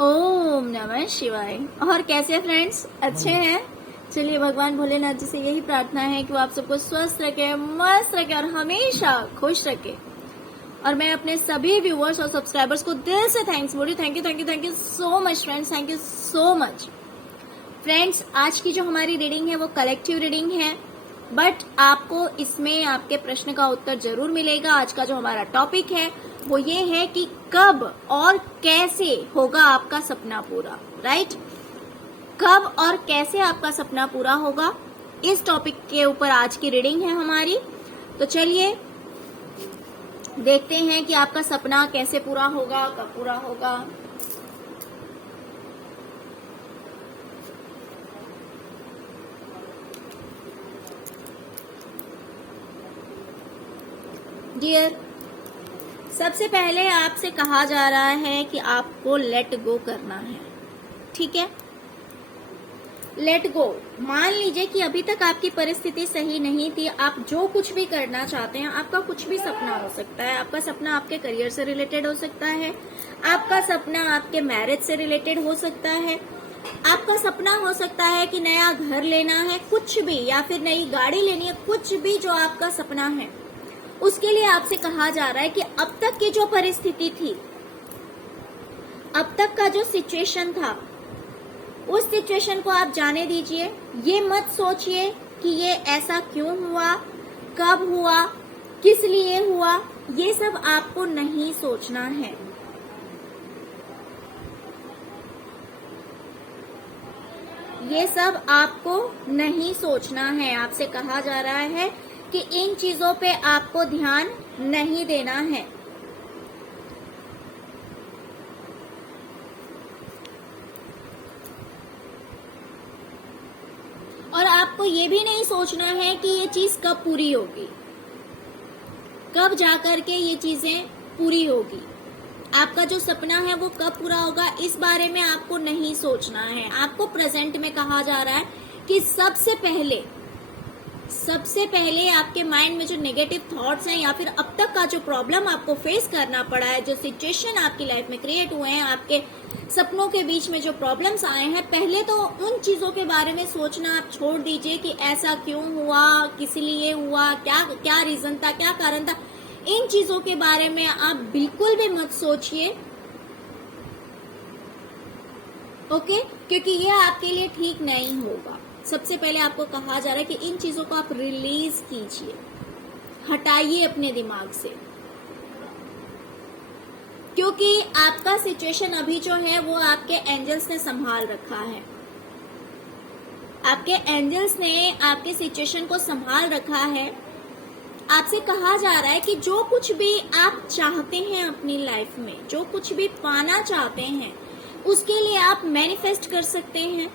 ओम नमः शिवाय। और कैसे हैं फ्रेंड्स, अच्छे हैं? चलिए भगवान भोलेनाथ जी से यही प्रार्थना है कि वो आप सबको स्वस्थ रखे, मस्त रखे और हमेशा खुश रखे। और मैं अपने सभी व्यूअर्स और सब्सक्राइबर्स को दिल से थैंक्स बोल रही हूँ। Thank you so much friends, thank you so much friends. आज की जो हमारी रीडिंग है वो कलेक्टिव रीडिंग है, बट आपको इसमें आपके प्रश्न का उत्तर जरूर मिलेगा। आज का जो हमारा टॉपिक है वो ये है कि कब और कैसे होगा आपका सपना पूरा, राइट? कब और कैसे आपका सपना पूरा होगा, इस टॉपिक के ऊपर आज की रीडिंग है हमारी। तो चलिए देखते हैं कि आपका सपना कैसे पूरा होगा, कब पूरा होगा। डियर, सबसे पहले आपसे कहा जा रहा है कि आपको लेट गो करना है, ठीक है? Let go. मान लीजिए कि अभी तक आपकी परिस्थिति सही नहीं थी, आप जो कुछ भी करना चाहते हैं, आपका कुछ भी सपना हो सकता है। आपका सपना आपके करियर से रिलेटेड हो सकता है, आपका सपना आपके मैरिज से रिलेटेड हो सकता है, आपका सपना हो सकता है कि नया घर लेना है, कुछ भी, या फिर नई गाड़ी लेनी है, कुछ भी जो आपका सपना है, उसके लिए आपसे कहा जा रहा है कि अब तक की जो परिस्थिति थी, अब तक का जो सिचुएशन था, उस सिचुएशन को आप जाने दीजिए। ये मत सोचिए कि ये ऐसा क्यों हुआ, कब हुआ, किस लिए हुआ, ये सब आपको नहीं सोचना है। ये सब आपको नहीं सोचना है। आपसे कहा जा रहा है कि इन चीजों पे आपको ध्यान नहीं देना है। और आपको ये भी नहीं सोचना है कि ये चीज कब पूरी होगी, कब जाकर के ये चीजें पूरी होगी। आपका जो सपना है वो कब पूरा होगा, इस बारे में आपको नहीं सोचना है। आपको प्रेजेंट में कहा जा रहा है कि सबसे पहले आपके माइंड में जो नेगेटिव थॉट्स हैं, या फिर अब तक का जो प्रॉब्लम आपको फेस करना पड़ा है, जो सिचुएशन आपकी लाइफ में क्रिएट हुए हैं, आपके सपनों के बीच में जो प्रॉब्लम्स आए हैं, पहले तो उन चीजों के बारे में सोचना आप छोड़ दीजिए कि ऐसा क्यों हुआ, किस लिए हुआ, क्या रीजन था, क्या कारण था। इन चीजों के बारे में आप बिल्कुल भी मत सोचिए, ओके? क्योंकि ये आपके लिए ठीक नहीं होगा। सबसे पहले आपको कहा जा रहा है कि इन चीजों को आप रिलीज कीजिए, हटाइए अपने दिमाग से, क्योंकि आपका सिचुएशन अभी जो है वो आपके एंजल्स ने संभाल रखा है। आपके एंजल्स ने आपके सिचुएशन को संभाल रखा है। आपसे कहा जा रहा है कि जो कुछ भी आप चाहते हैं अपनी लाइफ में, जो कुछ भी पाना चाहते हैं, उसके लिए आप मैनिफेस्ट कर सकते हैं।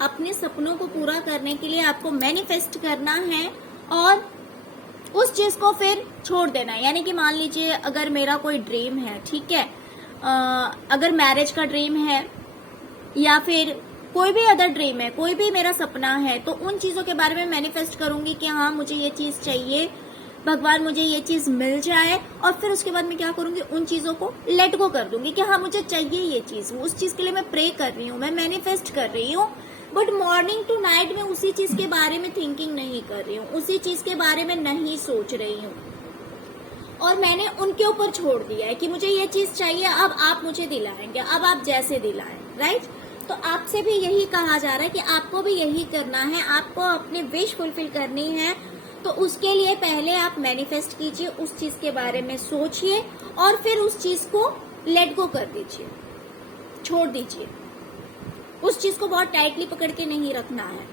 अपने सपनों को पूरा करने के लिए आपको मैनिफेस्ट करना है और उस चीज को फिर छोड़ देना है। यानी कि मान लीजिए अगर मेरा कोई ड्रीम है, ठीक है, अगर मैरिज का ड्रीम है या फिर कोई भी अदर ड्रीम है, कोई भी मेरा सपना है, तो उन चीजों के बारे में मैनिफेस्ट करूंगी कि हाँ मुझे ये चीज चाहिए, भगवान मुझे ये चीज मिल जाए। और फिर उसके बाद मैं क्या करूंगी, उन चीजों को लेट गो कर दूंगी कि हाँ मुझे चाहिए ये चीज, उस चीज के लिए मैं प्रे कर रही हूँ, मैं मैनिफेस्ट कर रही हूँ, बट मॉर्निंग टू नाइट में उसी चीज के बारे में थिंकिंग नहीं कर रही हूँ, उसी चीज के बारे में नहीं सोच रही हूँ, और मैंने उनके ऊपर छोड़ दिया है कि मुझे ये चीज चाहिए, अब आप मुझे दिलाएंगे, अब आप जैसे दिलाएं, राइट? तो आपसे भी यही कहा जा रहा है कि आपको भी यही करना है, आपको अपनी विश फुलफिल करनी है। तो उसके लिए पहले आप मैनिफेस्ट कीजिए, उस चीज के बारे में सोचिए और फिर उस चीज को लेट गो कर दीजिए, छोड़ दीजिए। उस चीज को बहुत टाइटली पकड़ के नहीं रखना है,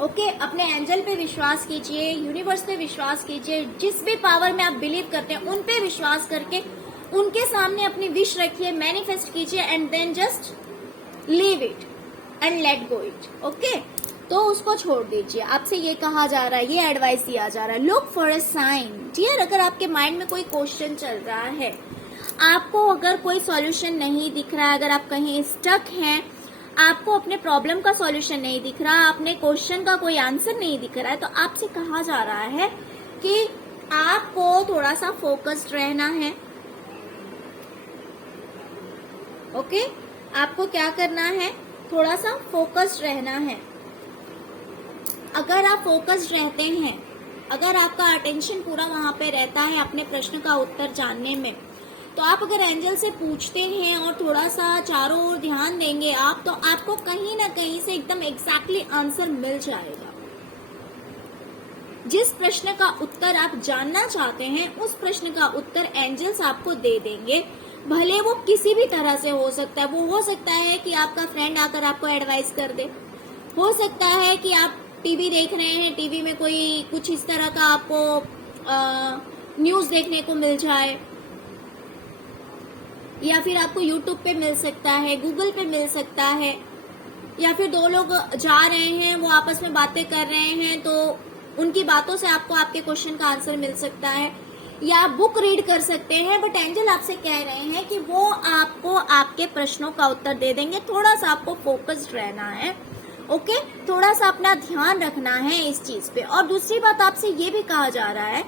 ओके? अपने एंजल पे विश्वास कीजिए, यूनिवर्स पे विश्वास कीजिए, जिस भी पावर में आप बिलीव करते हैं उन पे विश्वास करके उनके सामने अपनी विश रखिए, मैनिफेस्ट कीजिए and then just leave it and let go it, okay? तो उसको छोड़ दीजिए। आपसे ये कहा जा रहा है, ये एडवाइस दिया जा रहा है, look for a sign. Dear, अगर आपके माइंड में कोई क्वेश्चन चल रहा है, आपको अगर कोई सॉल्यूशन नहीं दिख रहा है, अगर आप कहीं स्टक हैं, आपको अपने प्रॉब्लम का सॉल्यूशन नहीं दिख रहा, अपने क्वेश्चन का कोई आंसर नहीं दिख रहा है, तो आपसे कहा जा रहा है कि आपको थोड़ा सा फोकस्ड रहना है, ओके, आपको क्या करना है, थोड़ा सा फोकस्ड रहना है। अगर आप फोकस्ड रहते हैं, अगर आपका अटेंशन पूरा वहां पे रहता है अपने प्रश्न का उत्तर जानने में, तो आप अगर एंजल से पूछते हैं और थोड़ा सा चारों ओर ध्यान देंगे आप, तो आपको कहीं ना कहीं से एकदम एग्जैक्टली आंसर मिल जाएगा। जिस प्रश्न का उत्तर आप जानना चाहते हैं उस प्रश्न का उत्तर एंजल्स आपको दे देंगे, भले वो किसी भी तरह से हो सकता है। वो हो सकता है कि आपका फ्रेंड आकर आपको एडवाइस कर दे, हो सकता है कि आप टीवी देख रहे हैं, टीवी में कोई कुछ इस तरह का आपको न्यूज देखने को मिल जाए, या फिर आपको यूट्यूब पे मिल सकता है, गूगल पे मिल सकता है, या फिर दो लोग जा रहे हैं, वो आपस में बातें कर रहे हैं, तो उनकी बातों से आपको आपके क्वेश्चन का आंसर मिल सकता है, या आप बुक रीड कर सकते हैं। बट एंजल आपसे कह रहे हैं कि वो आपको आपके प्रश्नों का उत्तर दे देंगे। थोड़ा सा आपको फोकस्ड रहना है, ओके, थोड़ा सा अपना ध्यान रखना है इस चीज पे। और दूसरी बात आपसे ये भी कहा जा रहा है,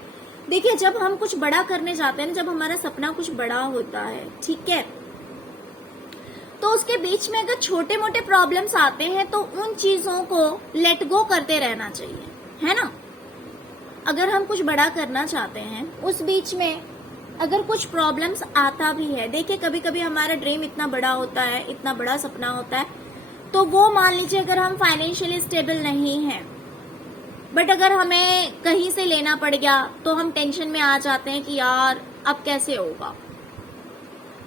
देखिए जब हम कुछ बड़ा करने जाते हैं, जब हमारा सपना कुछ बड़ा होता है, ठीक है, तो उसके बीच में अगर छोटे मोटे प्रॉब्लम्स आते हैं तो उन चीजों को लेट गो करते रहना चाहिए, है ना। अगर हम कुछ बड़ा करना चाहते हैं, उस बीच में अगर कुछ प्रॉब्लम्स आता भी है, देखिए कभी कभी हमारा ड्रीम इतना बड़ा होता है, इतना बड़ा सपना होता है, तो वो मान लीजिए अगर हम फाइनेंशियली स्टेबल नहीं हैं, बट अगर हमें कहीं से लेना पड़ गया तो हम टेंशन में आ जाते हैं कि यार अब कैसे होगा।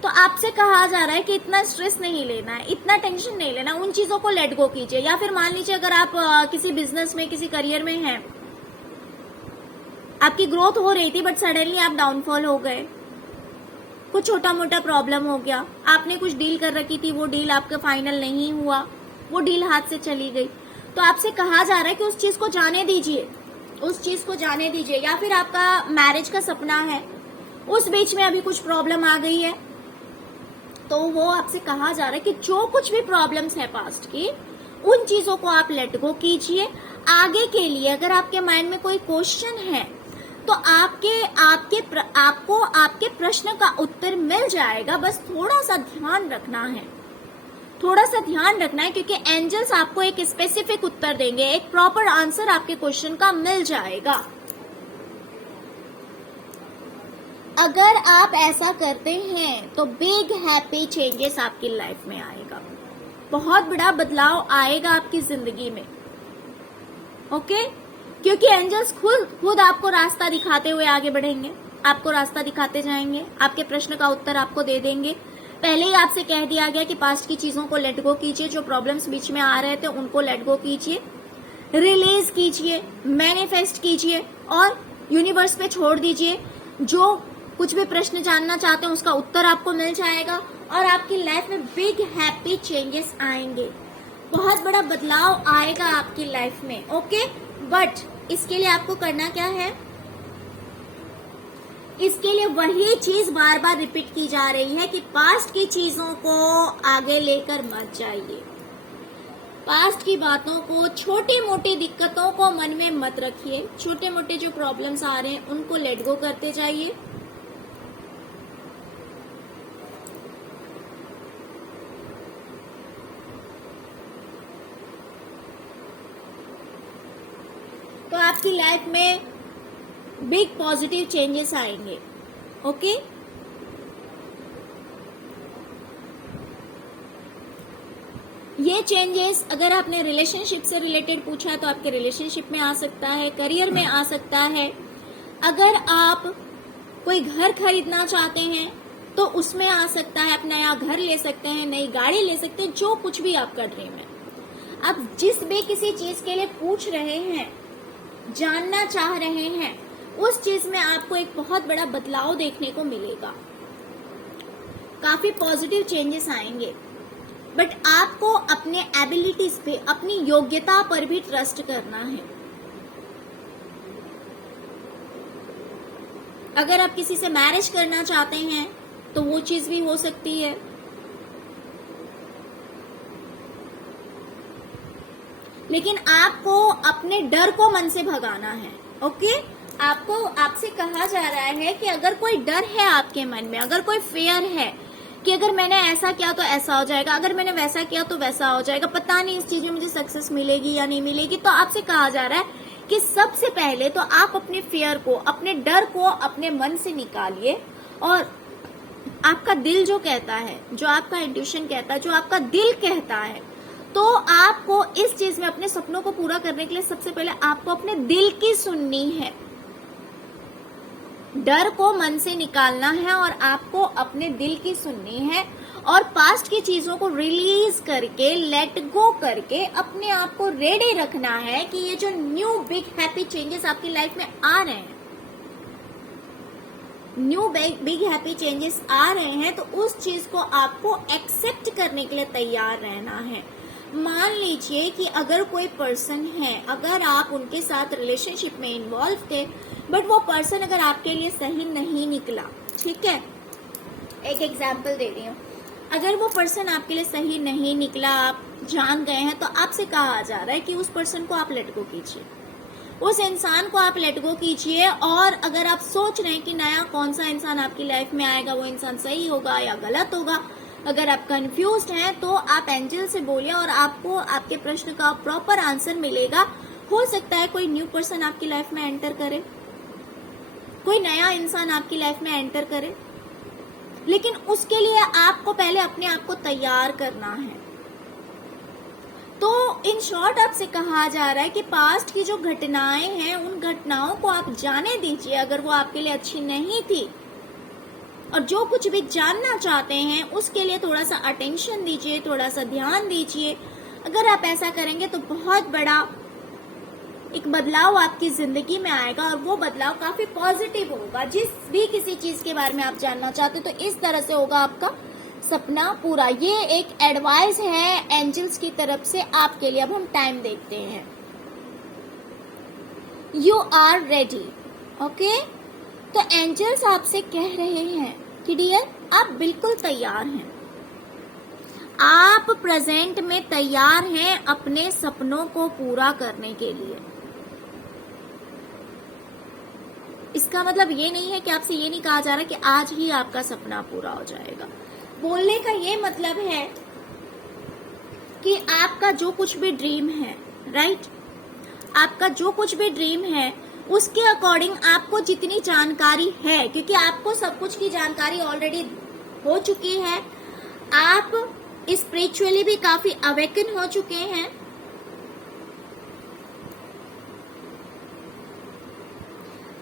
तो आपसे कहा जा रहा है कि इतना स्ट्रेस नहीं लेना है, इतना टेंशन नहीं लेना, उन चीजों को लेट गो कीजिए। या फिर मान लीजिए अगर आप किसी बिजनेस में, किसी करियर में हैं, आपकी ग्रोथ हो रही थी बट सडनली आप डाउनफॉल हो गए, कुछ छोटा मोटा प्रॉब्लम हो गया, आपने कुछ डील कर रखी थी, वो डील आपका फाइनल नहीं हुआ, वो डील हाथ से चली गई, तो आपसे कहा जा रहा है कि उस चीज को जाने दीजिए, उस चीज को जाने दीजिए। या फिर आपका मैरिज का सपना है, उस बीच में अभी कुछ प्रॉब्लम आ गई है, तो वो आपसे कहा जा रहा है कि जो कुछ भी प्रॉब्लम्स है पास्ट की, उन चीजों को आप लेट गो कीजिए। आगे के लिए अगर आपके माइंड में कोई क्वेश्चन है तो आपको आपके प्रश्न का उत्तर मिल जाएगा। बस थोड़ा सा ध्यान रखना है, थोड़ा सा ध्यान रखना है, क्योंकि एंजल्स आपको एक स्पेसिफिक उत्तर देंगे, एक प्रॉपर आंसर आपके क्वेश्चन का मिल जाएगा। अगर आप ऐसा करते हैं तो बिग हैप्पी चेंजेस आपकी लाइफ में आएगा, बहुत बड़ा बदलाव आएगा आपकी जिंदगी में, ओके। क्योंकि एंजल्स खुद आपको रास्ता दिखाते हुए आगे बढ़ेंगे, आपको रास्ता दिखाते जाएंगे, आपके प्रश्न का उत्तर आपको दे देंगे। पहले ही आपसे कह दिया गया कि पास्ट की चीजों को लेट गो कीजिए, जो प्रॉब्लम्स बीच में आ रहे थे उनको लेट गो कीजिए, रिलीज कीजिए, मैनिफेस्ट कीजिए और यूनिवर्स पे छोड़ दीजिए। जो कुछ भी प्रश्न जानना चाहते हैं उसका उत्तर आपको मिल जाएगा और आपकी लाइफ में बिग हैप्पी चेंजेस आएंगे, बहुत बड़ा बदलाव आएगा आपकी लाइफ में, ओके। बट इसके लिए आपको करना क्या है, इसके लिए वही चीज बार बार रिपीट की जा रही है कि पास्ट की चीजों को आगे लेकर मत जाइए, पास्ट की बातों को, छोटी मोटी दिक्कतों को मन में मत रखिए, छोटे मोटे जो प्रॉब्लम्स आ रहे हैं उनको लेट गो करते जाइए। तो आपकी लाइफ में बिग पॉजिटिव चेंजेस आएंगे, ओके। ये चेंजेस अगर आपने रिलेशनशिप से रिलेटेड पूछा है तो आपके रिलेशनशिप में आ सकता है, करियर में आ सकता है। अगर आप कोई घर खरीदना चाहते हैं तो उसमें आ सकता है, आप नया घर ले सकते हैं, नई गाड़ी ले सकते हैं, जो कुछ भी आपका ड्रीम है। आप जिस भी किसी चीज के लिए पूछ रहे हैं, जानना चाह रहे हैं, उस चीज में आपको एक बहुत बड़ा बदलाव देखने को मिलेगा, काफी पॉजिटिव चेंजेस आएंगे। बट आपको अपने एबिलिटीज पे, अपनी योग्यता पर भी ट्रस्ट करना है। अगर आप किसी से मैरिज करना चाहते हैं तो वो चीज भी हो सकती है। लेकिन आपको अपने डर को मन से भगाना है, ओके। आपसे कहा जा रहा है कि अगर कोई डर है आपके मन में, अगर कोई फेयर है, कि अगर मैंने ऐसा किया तो ऐसा हो जाएगा, अगर मैंने वैसा किया तो वैसा हो जाएगा, पता नहीं इस चीज में मुझे सक्सेस मिलेगी या नहीं मिलेगी। तो आपसे कहा जा रहा है कि सबसे पहले तो आप अपने फियर को, अपने डर को अपने मन से निकालिए और आपका दिल जो कहता है, जो आपका इंट्यूशन कहता है, जो आपका दिल कहता है, तो आपको इस चीज में अपने सपनों को पूरा करने के लिए सबसे पहले आपको अपने दिल की सुननी है। डर को मन से निकालना है और आपको अपने दिल की सुननी है और पास्ट की चीजों को रिलीज करके, लेट गो करके अपने आप को रेडी रखना है कि ये जो न्यू बिग हैप्पी चेंजेस आपकी लाइफ में आ रहे हैं, न्यू बिग हैप्पी चेंजेस आ रहे हैं, तो उस चीज को आपको एक्सेप्ट करने के लिए तैयार रहना है। मान लीजिए कि अगर कोई पर्सन है, अगर आप उनके साथ रिलेशनशिप में इन्वॉल्व थे, बट वो पर्सन अगर आपके लिए सही नहीं निकला, ठीक है, एक एग्जाम्पल दे रही हूँ, अगर वो पर्सन आपके लिए सही नहीं निकला, आप जान गए हैं, तो आपसे कहा जा रहा है कि उस पर्सन को आप लेट गो कीजिए, उस इंसान को आप लेट गो कीजिए। और अगर आप सोच रहे हैं कि नया कौन सा इंसान आपकी लाइफ में आएगा, वो इंसान सही होगा या गलत होगा, अगर आप कंफ्यूज्ड हैं तो आप एंजल से बोलिए और आपको आपके प्रश्न का प्रॉपर आंसर मिलेगा। हो सकता है कोई न्यू पर्सन आपकी लाइफ में एंटर करे, कोई नया इंसान आपकी लाइफ में एंटर करे, लेकिन उसके लिए आपको पहले अपने आप को तैयार करना है। तो इन शॉर्ट आपसे कहा जा रहा है कि पास्ट की जो घटनाएं हैं, उन घटनाओं को आप जाने दीजिए अगर वो आपके लिए अच्छी नहीं थी, और जो कुछ भी जानना चाहते हैं उसके लिए थोड़ा सा अटेंशन दीजिए, थोड़ा सा ध्यान दीजिए। अगर आप ऐसा करेंगे तो बहुत बड़ा एक बदलाव आपकी जिंदगी में आएगा और वो बदलाव काफी पॉजिटिव होगा। जिस भी किसी चीज के बारे में आप जानना चाहते हो तो इस तरह से होगा आपका सपना पूरा। ये एक एडवाइस है एंजल्स की तरफ से आपके लिए। अब हम टाइम देखते हैं। You are ready, okay. तो एंजल्स आपसे कह रहे हैं कि डियर, आप बिल्कुल तैयार हैं, आप प्रेजेंट में तैयार हैं अपने सपनों को पूरा करने के लिए। इसका मतलब ये नहीं है कि आपसे ये नहीं कहा जा रहा कि आज ही आपका सपना पूरा हो जाएगा। बोलने का ये मतलब है कि आपका जो कुछ भी ड्रीम है, राइट, आपका जो कुछ भी ड्रीम है उसके अकॉर्डिंग आपको जितनी जानकारी है, क्योंकि आपको सब कुछ की जानकारी ऑलरेडी हो चुकी है, आप स्पिरिचुअली भी काफी अवेकन हो चुके हैं,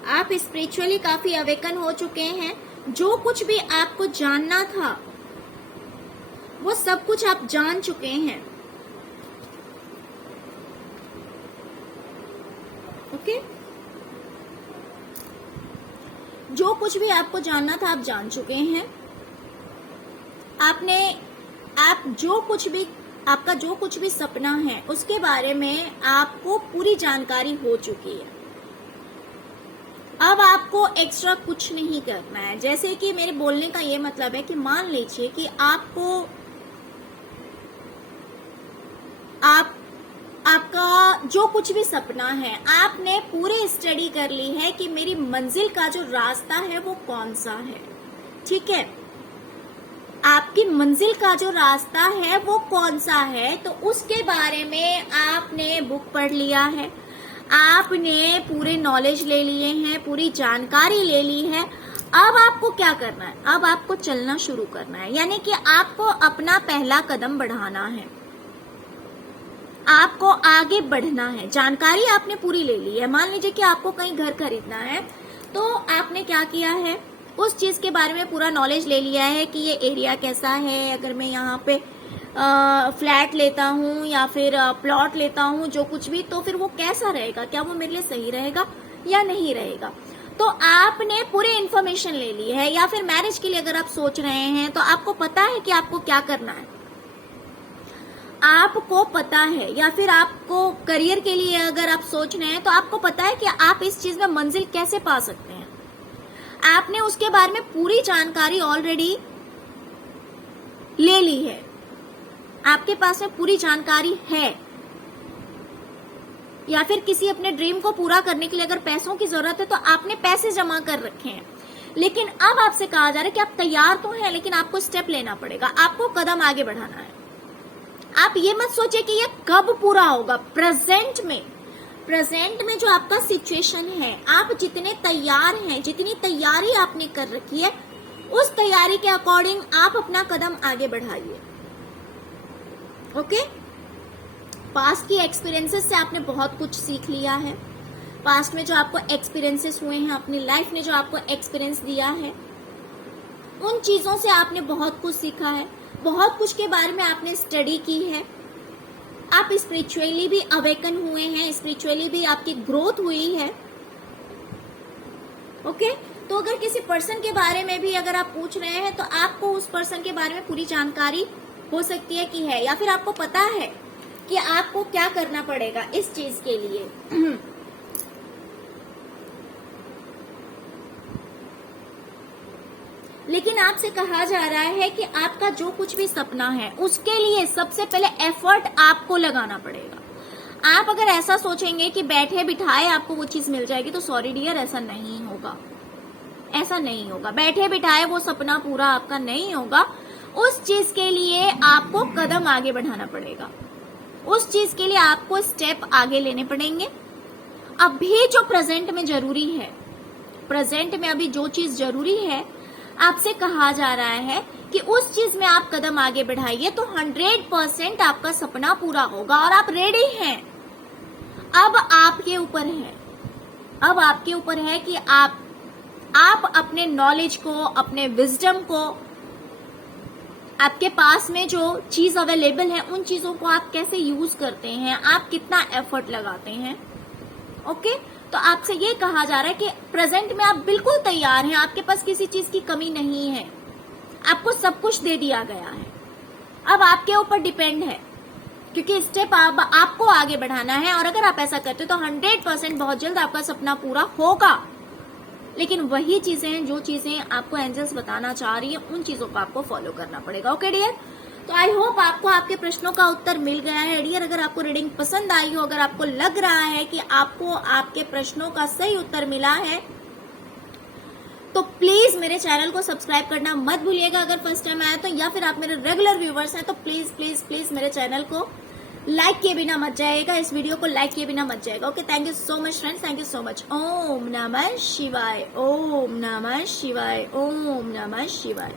आप स्पिरिचुअली काफी अवेकन हो चुके हैं। जो कुछ भी आपको जानना था वो सब कुछ आप जान चुके हैं, ओके। जो कुछ भी आपको जानना था आप जान चुके हैं। आप जो कुछ भी, आपका जो कुछ भी सपना है उसके बारे में आपको पूरी जानकारी हो चुकी है। अब आपको एक्स्ट्रा कुछ नहीं करना है। जैसे कि मेरे बोलने का ये मतलब है कि मान लीजिए कि आपका जो कुछ भी सपना है, आपने पूरी स्टडी कर ली है कि मेरी मंजिल का जो रास्ता है वो कौन सा है, ठीक है। आपकी मंजिल का जो रास्ता है वो कौन सा है, तो उसके बारे में आपने बुक पढ़ लिया है, आपने पूरे नॉलेज ले लिए हैं, पूरी जानकारी ले ली है। अब आपको क्या करना है? अब आपको चलना शुरू करना है, यानी कि आपको अपना पहला कदम बढ़ाना है, आपको आगे बढ़ना है। जानकारी आपने पूरी ले ली है। मान लीजिए कि आपको कहीं घर खरीदना है, तो आपने क्या किया है, उस चीज के बारे में पूरा नॉलेज ले लिया है कि ये एरिया कैसा है, अगर मैं यहाँ पे फ्लैट लेता हूँ या फिर प्लॉट लेता हूँ, जो कुछ भी, तो फिर वो कैसा रहेगा, क्या वो मेरे लिए सही रहेगा या नहीं रहेगा। तो आपने पूरी इन्फॉर्मेशन ले ली है। या फिर मैरिज के लिए अगर आप सोच रहे हैं तो आपको पता है कि आपको क्या करना है, आपको पता है। या फिर आपको करियर के लिए अगर आप सोच रहे हैं तो आपको पता है कि आप इस चीज में मंजिल कैसे पा सकते हैं। आपने उसके बारे में पूरी जानकारी ऑलरेडी ले ली है, आपके पास में पूरी जानकारी है। या फिर किसी अपने ड्रीम को पूरा करने के लिए अगर पैसों की जरूरत है तो आपने पैसे जमा कर रखे हैं। लेकिन अब आपसे कहा जा रहा है कि आप तैयार तो हैं, लेकिन आपको स्टेप लेना पड़ेगा, आपको कदम आगे बढ़ाना है। आप ये मत सोचिए कि ये कब पूरा होगा, प्रेजेंट में जो आपका सिचुएशन है, आप जितने तैयार हैं, जितनी तैयारी आपने कर रखी है, उस तैयारी के अकॉर्डिंग आप अपना कदम आगे बढ़ाइए। ओके? पास्ट की एक्सपीरियंसेस से आपने बहुत कुछ सीख लिया है। पास्ट में जो आपको एक्सपीरियंसेस हुए हैं, अपनी लाइफ ने जो आपको एक्सपीरियंस दिया है, उन चीजों से आपने बहुत कुछ सीखा है, बहुत कुछ के बारे में आपने स्टडी की है। आप स्पिरिचुअली भी अवेकन हुए हैं, स्पिरिचुअली भी आपकी ग्रोथ हुई है। ओके? तो अगर किसी पर्सन के बारे में भी अगर आप पूछ रहे हैं, तो आपको उस पर्सन के बारे में पूरी जानकारी हो सकती है कि है, या फिर आपको पता है कि आपको क्या करना पड़ेगा इस चीज के लिए। लेकिन आपसे कहा जा रहा है कि आपका जो कुछ भी सपना है, उसके लिए सबसे पहले एफर्ट आपको लगाना पड़ेगा। आप अगर ऐसा सोचेंगे कि बैठे बिठाए आपको वो चीज मिल जाएगी, तो सॉरी डियर, ऐसा नहीं होगा। ऐसा नहीं होगा, बैठे बिठाए वो सपना पूरा आपका नहीं होगा। उस चीज के लिए आपको कदम आगे बढ़ाना पड़ेगा, उस चीज के लिए आपको स्टेप आगे लेने पड़ेंगे। अभी जो प्रेजेंट में जरूरी है, प्रेजेंट में अभी जो चीज जरूरी है, आपसे कहा जा रहा है कि उस चीज में आप कदम आगे बढ़ाइए, तो 100% आपका सपना पूरा होगा और आप रेडी हैं। अब आपके ऊपर है, अब आपके ऊपर है कि आप अपने नॉलेज को, अपने विजडम को, आपके पास में जो चीज अवेलेबल है, उन चीजों को आप कैसे यूज करते हैं, आप कितना एफर्ट लगाते हैं। ओके? तो आपसे ये कहा जा रहा है कि प्रेजेंट में आप बिल्कुल तैयार हैं, आपके पास किसी चीज की कमी नहीं है, आपको सब कुछ दे दिया गया है। अब आपके ऊपर डिपेंड है, क्योंकि स्टेप आपको आगे बढ़ाना है, और अगर आप ऐसा करते हो तो 100% बहुत जल्द आपका सपना पूरा होगा। लेकिन वही चीजें हैं, जो चीजें आपको एंजल्स बताना चाह रही है, उन चीजों को आपको फॉलो करना पड़ेगा। Okay dear? तो आई होप आपको आपके प्रश्नों का उत्तर मिल गया है डियर। अगर आपको रीडिंग पसंद आई हो, अगर आपको लग रहा है कि आपको आपके प्रश्नों का सही उत्तर मिला है, तो प्लीज मेरे चैनल को सब्सक्राइब करना मत भूलिएगा अगर फर्स्ट टाइम आया तो, या फिर आप मेरे रेगुलर व्यूवर्स हैं तो प्लीज प्लीज प्लीज मेरे चैनल को लाइक किए बिना मत जाएगा, इस वीडियो को लाइक किए बिना मत जाएगा। Okay? Thank you so much friends, thank you so much. ओम नमः शिवाय, ओम नमः शिवाय, ओम नमः शिवाय।